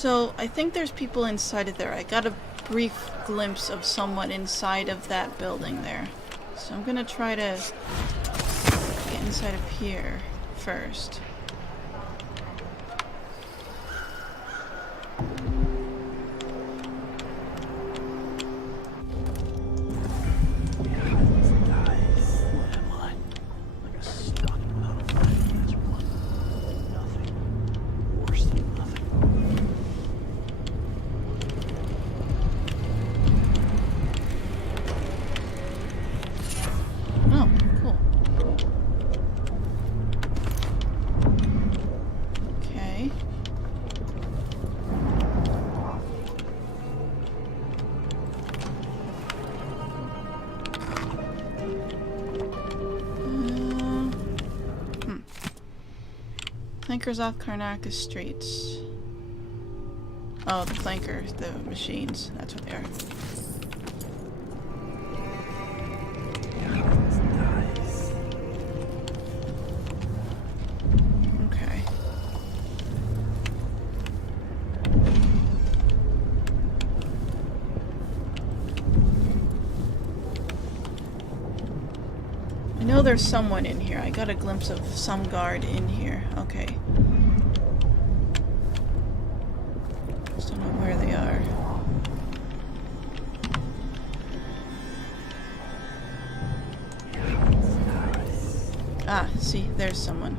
So, I think there's people inside of there. I got a brief glimpse of someone inside of that building there. So I'm gonna try to get inside of here first. Flankers off Karnakas streets. Oh, the flankers, the machines. That's what they are. Okay. I know there's someone in here. I got a glimpse of some guard in here. Okay. Just don't know where they are. Ah, see, there's someone.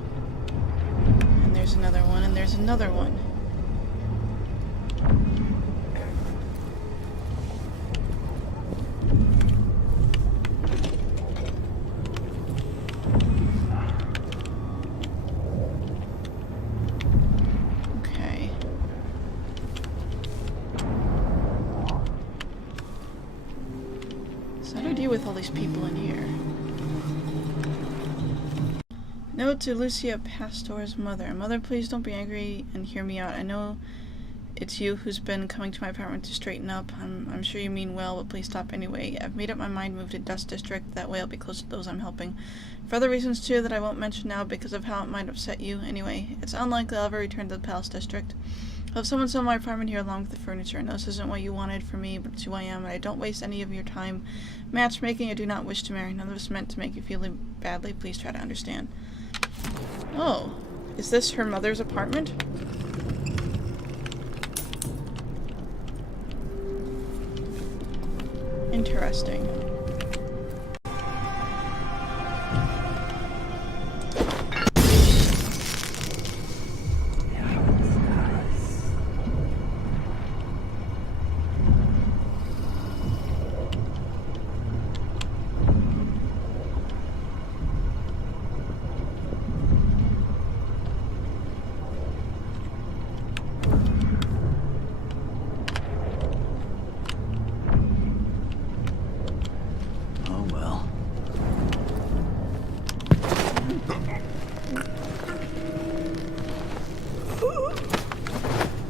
And there's another one, and there's another one. With all these people in here. Note to Lucia Pastor's mother. Mother, please don't be angry and hear me out. I know it's you who's been coming to my apartment to straighten up. I'm sure you mean well, but please stop anyway. I've made up my mind to move to Dust District. That way I'll be close to those I'm helping. For other reasons too that I won't mention now because of how it might upset you. Anyway, it's unlikely I'll ever return to the Palace District. I'll have someone sell my apartment here along with the furniture. I know this isn't what you wanted for me, but it's who I am, and I don't waste any of your time matchmaking. I do not wish to marry. None of this meant to make you feel badly. Please try to understand. Oh, is this her mother's apartment? Interesting.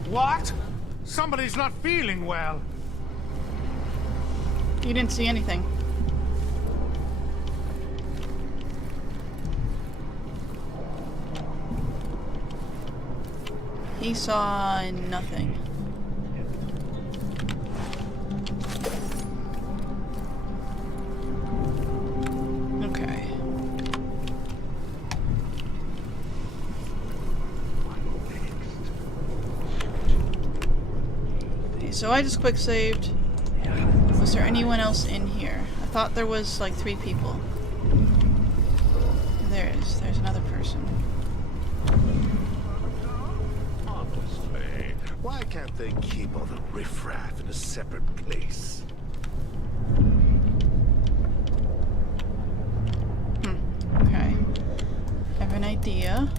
What? Somebody's not feeling well. You didn't see anything. He saw nothing. Okay. So I just quick saved. Was there anyone else in here? I thought there was like 3 people. There's another person. Honestly, why can't they keep all the riffraff in a separate place? Okay. I have an idea.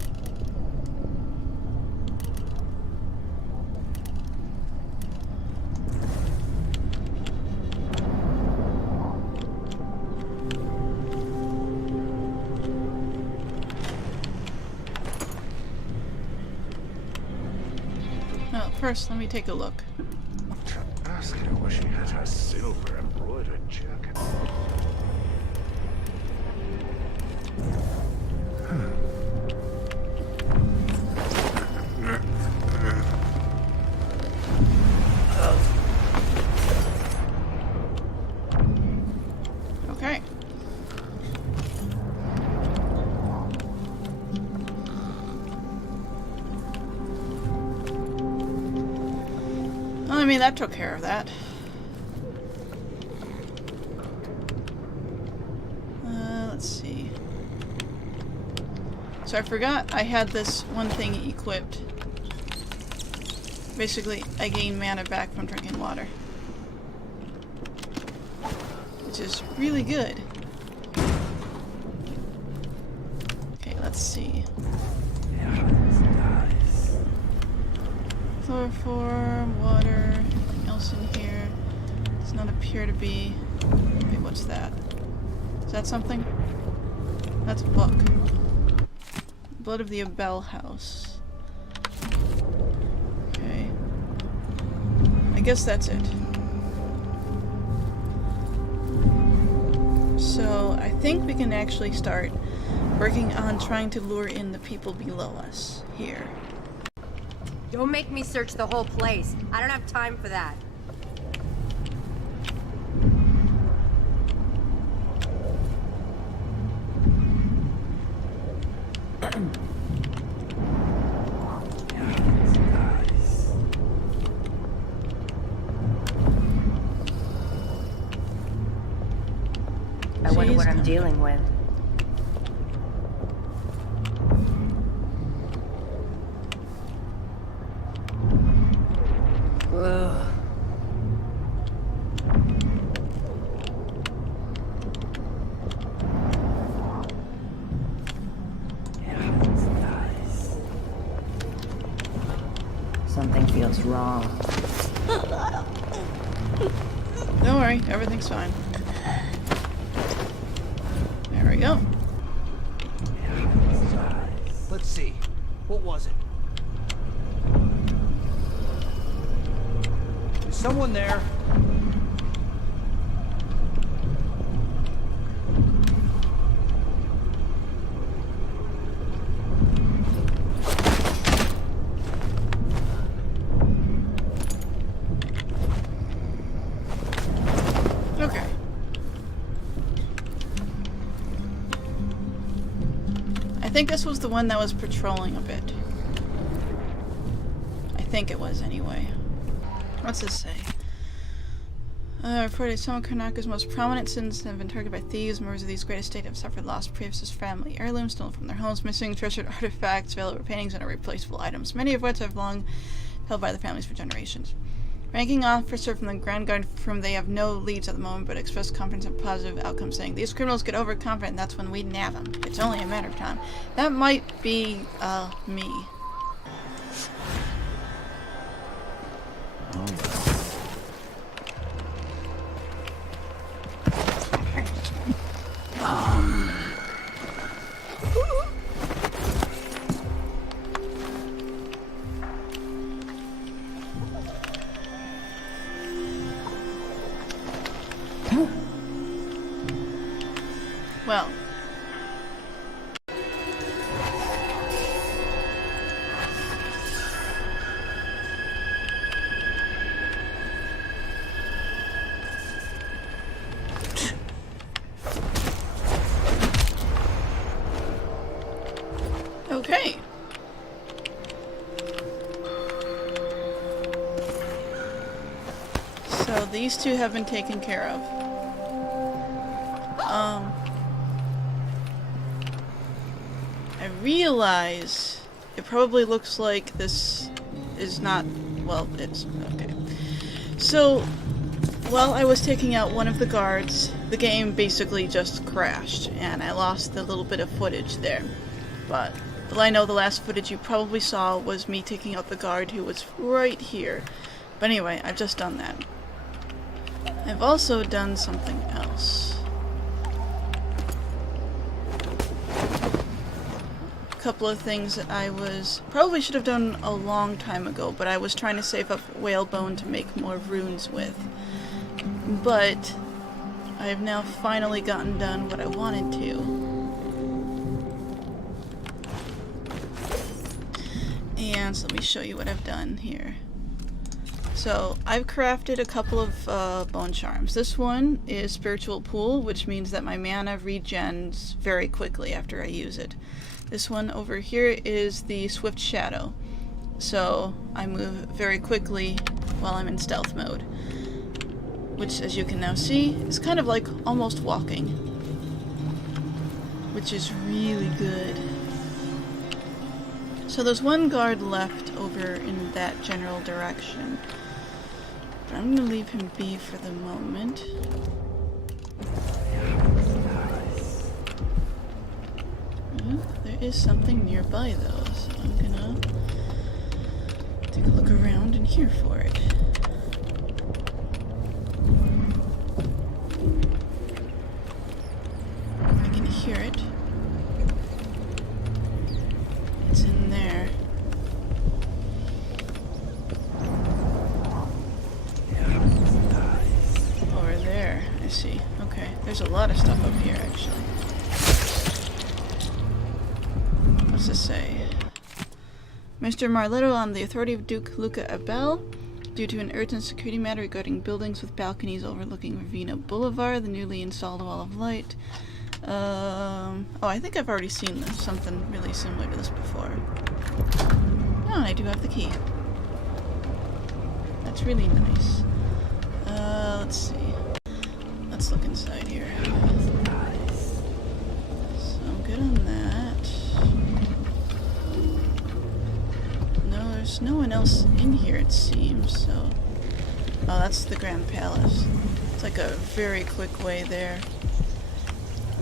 First, let me take a look. To ask her where she had her silver embroidered jacket. I mean, that took care of that. Let's see. So I forgot I had this one thing equipped. Basically, I gain mana back from drinking water. Which is really good. Okay, let's see. Chloroform, water, anything else in here? Does not appear to be. Wait, what's that? Is that something? That's a book. Blood of the Abel House. Okay. I guess that's it. So, I think we can actually start working on trying to lure in the people below us here. Don't make me search the whole place. I don't have time for that. I wonder what I'm dealing with. Ugh. Something feels wrong. Don't worry, everything's fine. There we go. Let's see. What was it? Is someone there? Okay. I think this was the one that was patrolling a bit. I think it was, anyway. What's this say? Reported some of Karnaka's most prominent citizens have been targeted by thieves. Members of these great estate have suffered loss. Previous family heirlooms stolen from their homes, missing treasured artifacts, valuable paintings, and irreplaceable items, many of which have long held by the families for generations. Ranking officer from the Grand Guard firm, they have no leads at the moment, but express confidence in positive outcomes, saying, "These criminals get overconfident, and that's when we nab them. It's only a matter of time." That might be, me. Well. Okay. So these two have been taken care of. I realize it probably looks like this is not, well, it's, okay. So, while I was taking out one of the guards, the game basically just crashed, and I lost the little bit of footage there. But, well, I know the last footage you probably saw was me taking out the guard who was right here. But anyway, I've just done that. I've also done something else. Couple of things that I probably should have done a long time ago, but I was trying to save up whalebone to make more runes with. But I have now finally gotten done what I wanted to. And so let me show you what I've done here. So I've crafted a couple of bone charms. This one is Spiritual Pool, which means that my mana regens very quickly after I use it. This one over here is the Swift Shadow. So I move very quickly while I'm in stealth mode. Which, as you can now see, is kind of like almost walking. Which is really good. So there's one guard left over in that general direction. But I'm gonna leave him be for the moment. There is something nearby though, so I'm gonna take a look around and hear for it. I can hear it. It's in there. Over there, I see. Okay, there's a lot of stuff up here actually. What's this say? Mr. Marletto on the authority of Duke Luca Abel, due to an urgent security matter regarding buildings with balconies overlooking Ravina Boulevard, the newly installed wall of light. Oh, I think I've already seen this, something really similar to this before. Oh, I do have the key. That's really nice. Let's see. Let's look inside here. So I'm good on that. No, there's no one else in here it seems, so... Oh, that's the Grand Palace. It's like a very quick way there.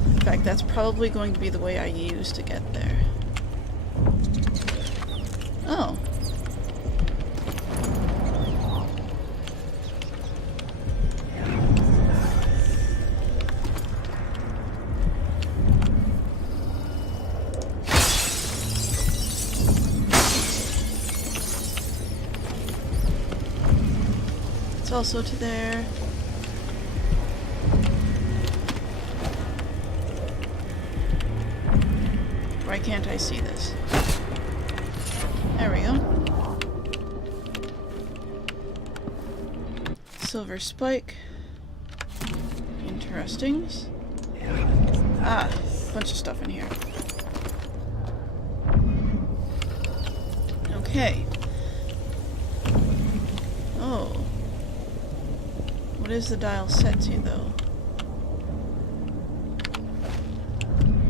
In fact, that's probably going to be the way I use to get there. Oh. It's also to there. Why can't I see this? There we go. Silver spike. Interesting. Ah, bunch of stuff in here. Okay. Oh. What is the dial set to, though?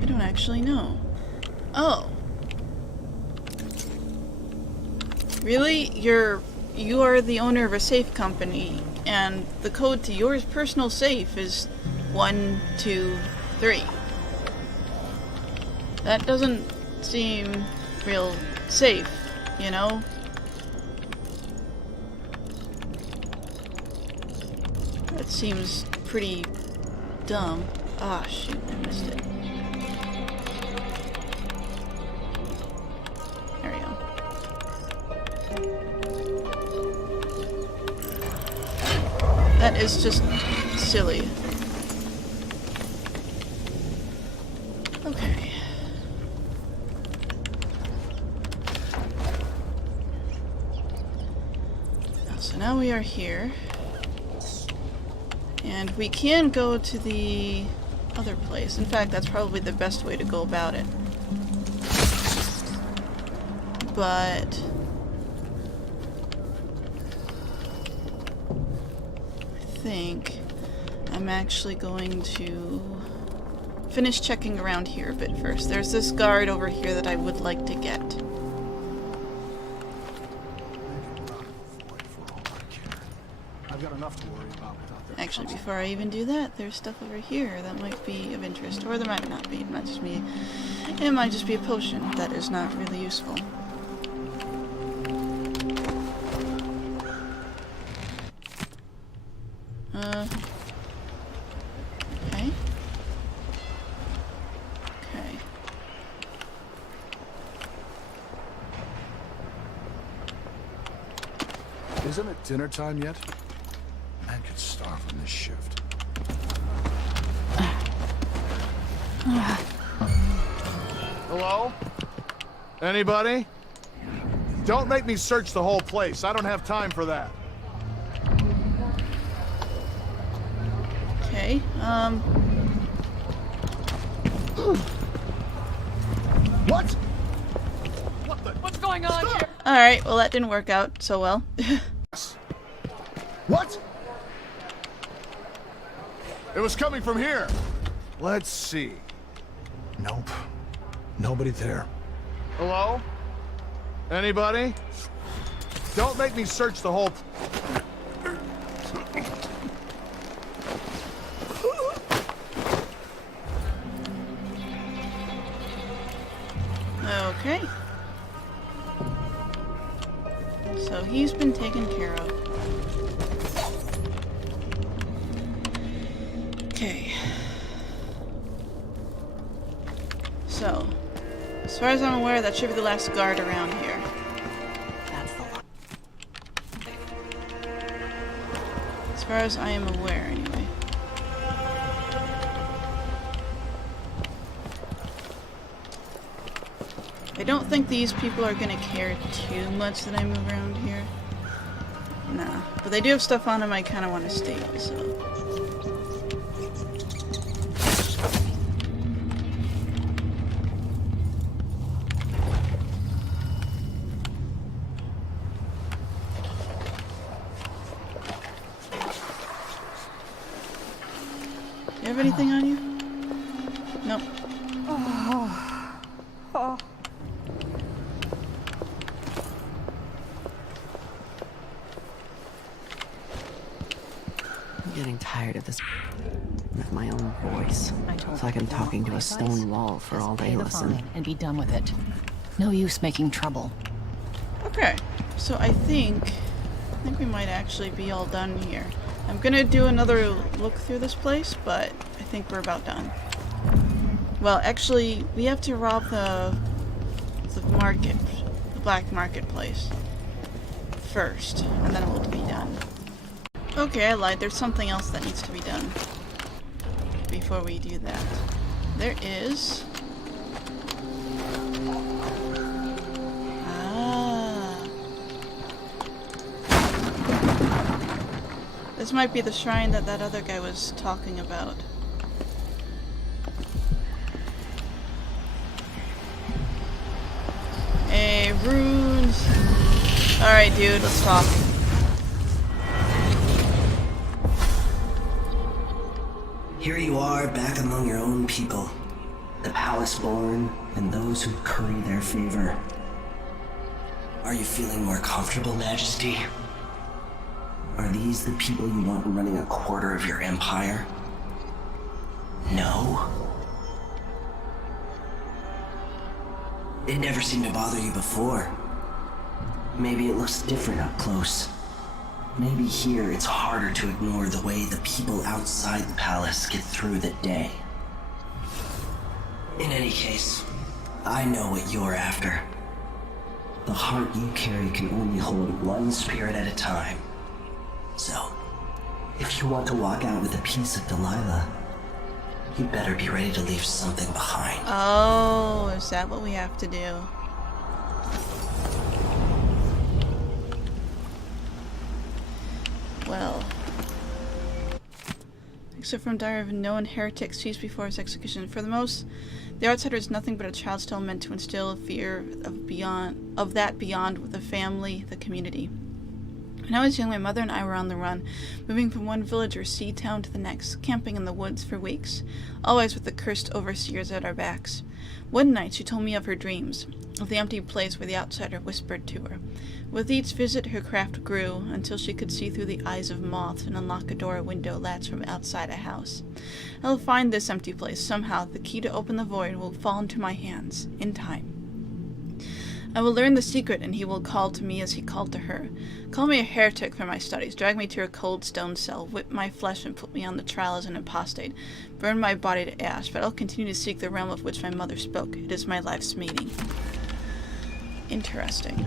I don't actually know. Oh. Really? You are the owner of a safe company, and the code to your personal safe is 1, 2, 3. That doesn't seem real safe, you know? That seems pretty dumb. Ah, shoot, I missed it. There we go. That is just silly. Okay. So now we are here. And we can go to the other place. In fact, that's probably the best way to go about it. But I think I'm actually going to finish checking around here a bit first. There's this guard over here that I would like to get. I've got enough to worry about without this. Actually, before I even do that, there's stuff over here that might be of interest, or there might not be. It might just be a potion that is not really useful. Okay. Okay. Isn't it dinner time yet? Man could starve on this shift. Hello? Anybody? Don't make me search the whole place. I don't have time for that. Okay, What? What's going on here? alright, well that didn't work out so well. What? It was coming from here. Let's see. Nope. Nobody there. Hello? Anybody? Don't make me search the whole... Okay. So he's been taken care of. Okay. So, as far as I'm aware, that should be the last guard around here. That's the one. As far as I am aware, anyway. I don't think these people are gonna care too much that I move around here. Nah. But they do have stuff on them I kinda wanna steal, so. Do you have anything on you? Nope. I'm getting tired of this with my own voice. It's like I'm talking to a stone wall for all they listen. And be done with it. No use making trouble. Okay. So I think we might actually be all done here. I'm gonna do another look through this place, but I think we're about done. Well, actually, we have to rob the market, the black marketplace first, and then we'll be done. Okay, I lied. There's something else that needs to be done before we do that. There is... This might be the shrine that that other guy was talking about. Hey, runes! Alright, dude, let's talk. Here you are, back among your own people. The palace-born, and those who curry their favor. Are you feeling more comfortable, Majesty? Are these the people you want running a quarter of your empire? No? It never seemed to bother you before. Maybe it looks different up close. Maybe here it's harder to ignore the way the people outside the palace get through the day. In any case, I know what you're after. The heart you carry can only hold one spirit at a time. So, if you want to walk out with a piece of Delilah, you better be ready to leave something behind. Oh, is that what we have to do? Well, except from Diary of a Known Heretic seized before his execution. For the most, the outsider is nothing but a child still meant to instill a fear of that beyond with the family, the community. When I was young, my mother and I were on the run, moving from one village or sea town to the next, camping in the woods for weeks, always with the cursed overseers at our backs. One night she told me of her dreams, of the empty place where the outsider whispered to her. With each visit, her craft grew, until she could see through the eyes of moths and unlock a door or window latched from outside a house. I'll find this empty place. Somehow, the key to open the void will fall into my hands, in time. I will learn the secret, and he will call to me as he called to her. Call me a heretic for my studies, drag me to a cold stone cell, whip my flesh and put me on the trial as an apostate, burn my body to ash, but I'll continue to seek the realm of which my mother spoke. It is my life's meaning. Interesting.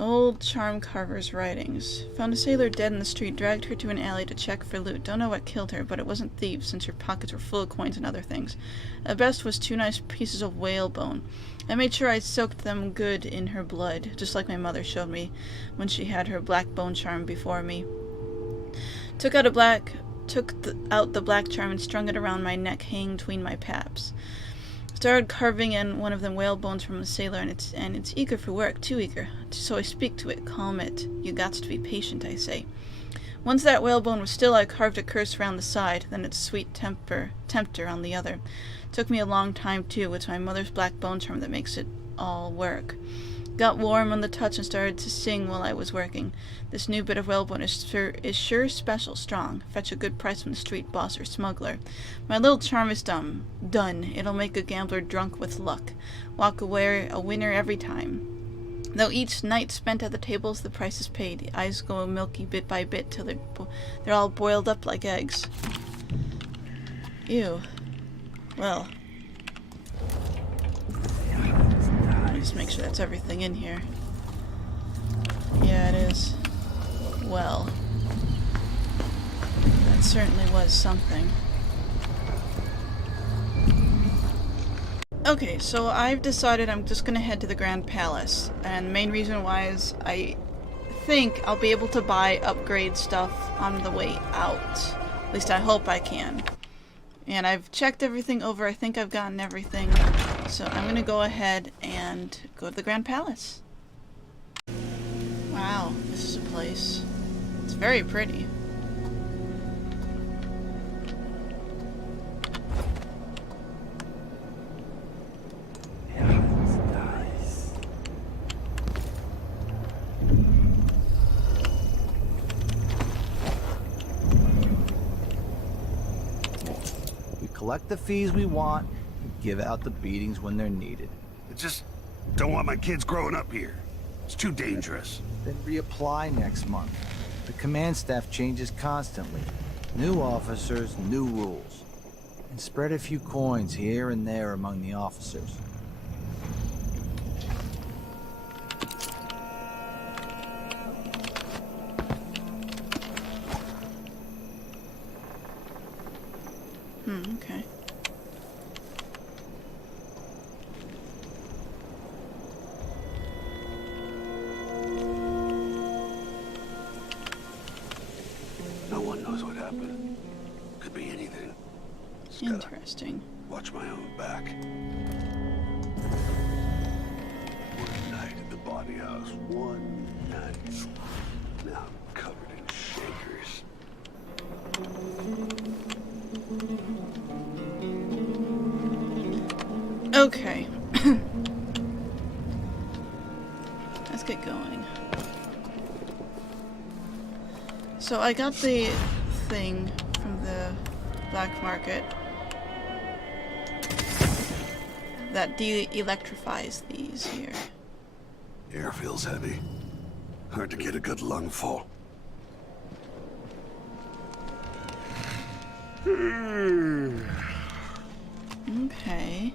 Old charm carver's writings. Found a sailor dead in the street, dragged her to an alley to check for loot. Don't know what killed her, but it wasn't thieves, since her pockets were full of coins and other things. At best was 2 nice pieces of whalebone. I made sure I soaked them good in her blood, just like my mother showed me when she had her black bone charm before me. Took out the black charm and strung it around my neck, hanging between my paps. Started carving in one of the whale bones from a sailor, and it's eager for work, too eager. So I speak to it, calm it. You gots to be patient, I say. Once that whalebone was still, I carved a curse round the side, then its sweet tempter on the other. Took me a long time, too. It's my mother's black bone charm that makes it all work. Got warm on the touch and started to sing while I was working. This new bit of whalebone is sure special strong. Fetch a good price from the street boss or smuggler. My little charm is done. It'll make a gambler drunk with luck. Walk away a winner every time. Though each night spent at the tables, the price is paid. The eyes go milky bit by bit till they're all boiled up like eggs. Ew. Well. Let me just make sure that's everything in here. Yeah, it is. Well. That certainly was something. Okay, so I've decided I'm just gonna head to the Grand Palace, and the main reason why is I think I'll be able to buy upgrade stuff on the way out. At least I hope I can. And I've checked everything over, I think I've gotten everything, so I'm gonna go ahead and go to the Grand Palace. Wow, this is a place. It's very pretty. Collect the fees we want, and give out the beatings when they're needed. I just don't want my kids growing up here. It's too dangerous. Then reapply next month. The command staff changes constantly. New officers, new rules. And spread a few coins here and there among the officers. Okay. No one knows what happened. Could be anything. Just Interesting. watch my own back. One night at the body house. One night. Now I'm covered in shakers. Okay. Let's get going. So I got the thing from the black market that de-electrifies these here. Air feels heavy. Hard to get a good lungful. Okay.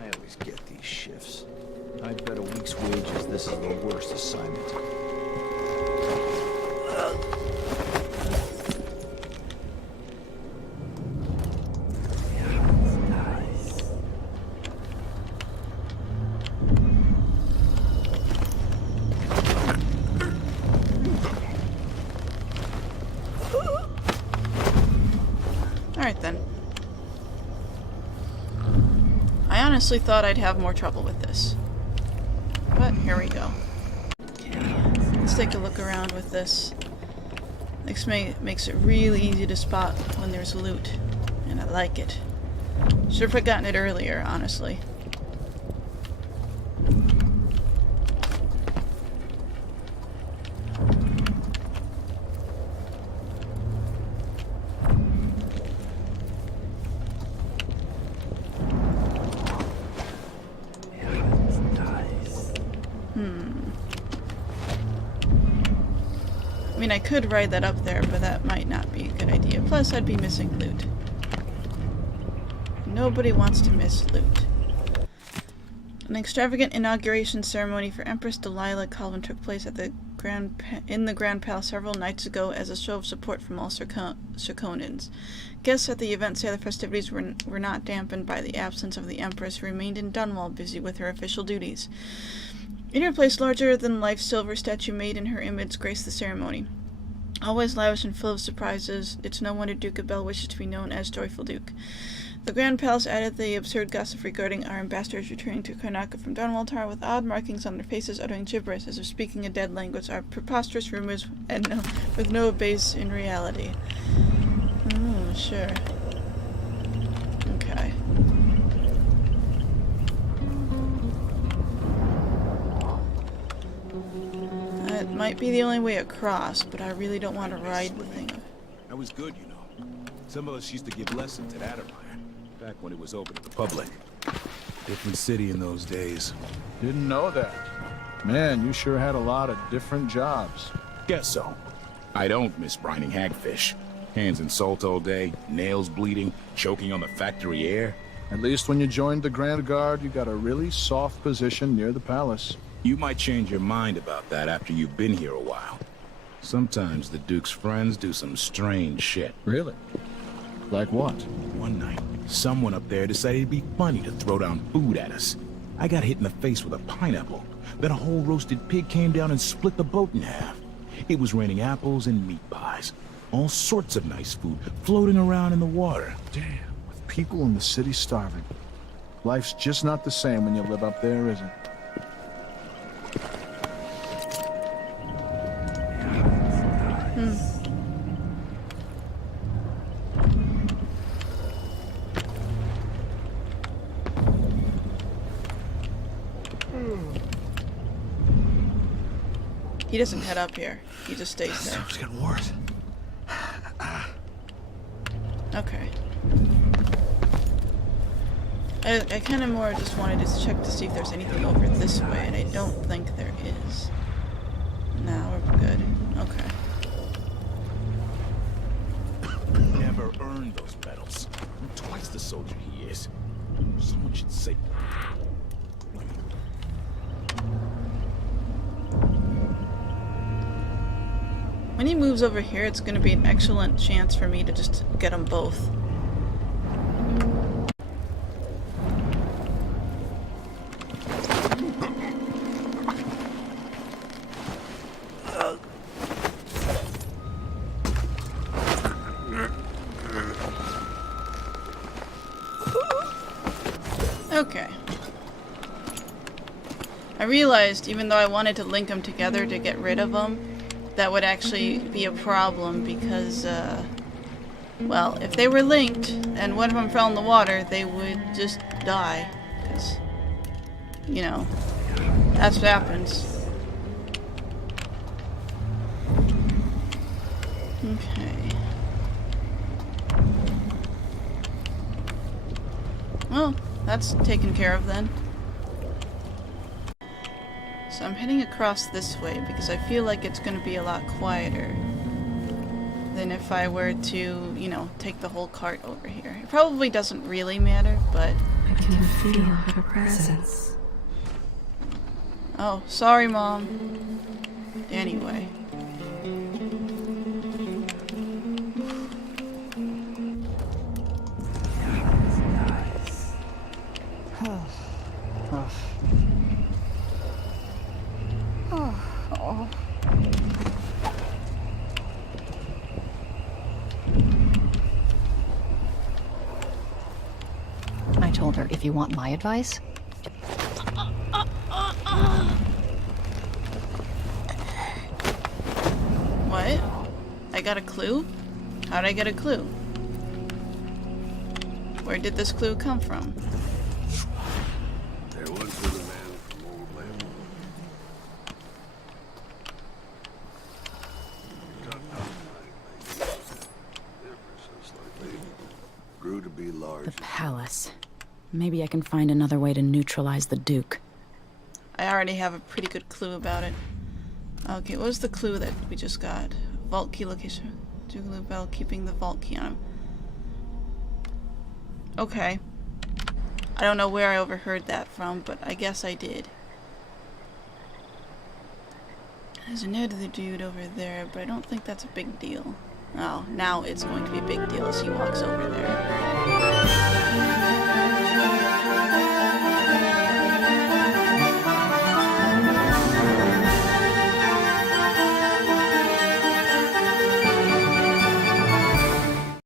I always get these shifts. I bet a week's wages this is the worst assignment. Alright then. I honestly thought I'd have more trouble with this. But here we go. Okay, let's take a look around with this. This makes it really easy to spot when there's loot, and I like it. Should have gotten it earlier, honestly. I mean, I could ride that up there, but that might not be a good idea. Plus, I'd be missing loot. Nobody wants to miss loot. An extravagant inauguration ceremony for Empress Delilah Calvin took place at the in the Grand Palace several nights ago as a show of support from all Circonans. Guests at the event say the festivities were not dampened by the absence of the Empress, who remained in Dunwall busy with her official duties. In her place, larger-than-life silver statue made in her image graced the ceremony. Always lavish and full of surprises, it's no wonder Duke of Bell wishes to be known as Joyful Duke. The Grand Palace added the absurd gossip regarding our ambassadors returning to Karnaca from Dunwall Tower with odd markings on their faces uttering gibberish as if speaking a dead language are preposterous rumors and with no base in reality. Oh, sure. Okay. That might be the only way across, but I really don't want to ride the thing. That was good, you know. Some of us used to give lessons at Addermeyer, back when it was open to the public. Different city in those days. Didn't know that. Man, you sure had a lot of different jobs. Guess so. I don't miss brining hagfish. Hands in salt all day, nails bleeding, choking on the factory air. At least when you joined the Grand Guard, you got a really soft position near the palace. You might change your mind about that after you've been here a while. Sometimes the Duke's friends do some strange shit. Really? Like what? One night, someone up there decided it'd be funny to throw down food at us. I got hit in the face with a pineapple. Then a whole roasted pig came down and split the boat in half. It was raining apples and meat pies. All sorts of nice food floating around in the water. Damn, with people in the city starving. Life's just not the same when you live up there, is it? He doesn't head up here. He just stays there. It's getting worse. Okay. I kind of more just wanted to check to see if there's anything over this way, and I don't think there is. No, we're good. Okay. Never earned those medals. I'm twice the soldier he is. Someone should say... When he moves over here, it's going to be an excellent chance for me to just get them both. Okay. I realized, even though I wanted to link them together to get rid of them, that would actually be a problem because, well, if they were linked and one of them fell in the water, they would just die. Because, you know, that's what happens. Okay. Well, that's taken care of then. So I'm heading across this way because I feel like it's going to be a lot quieter than if I were to, you know, take the whole cart over here. It probably doesn't really matter, but... I can feel her presence. Oh, sorry, Mom. Anyway. I told her, if you want my advice, What? I got a clue? How'd I get a clue? Where did this clue come from? There was the man from Old Land. Got out ever so slightly. Grew to be large. The palace. Maybe I can find another way to neutralize the Duke. I already have a pretty good clue about it. Okay, what was the clue that we just got? Vault key location. Duke of Bell keeping the vault key on him. Okay. I don't know where I overheard that from, but I guess I did. There's another dude over there, but I don't think that's a big deal. Oh, now it's going to be a big deal as he walks over there.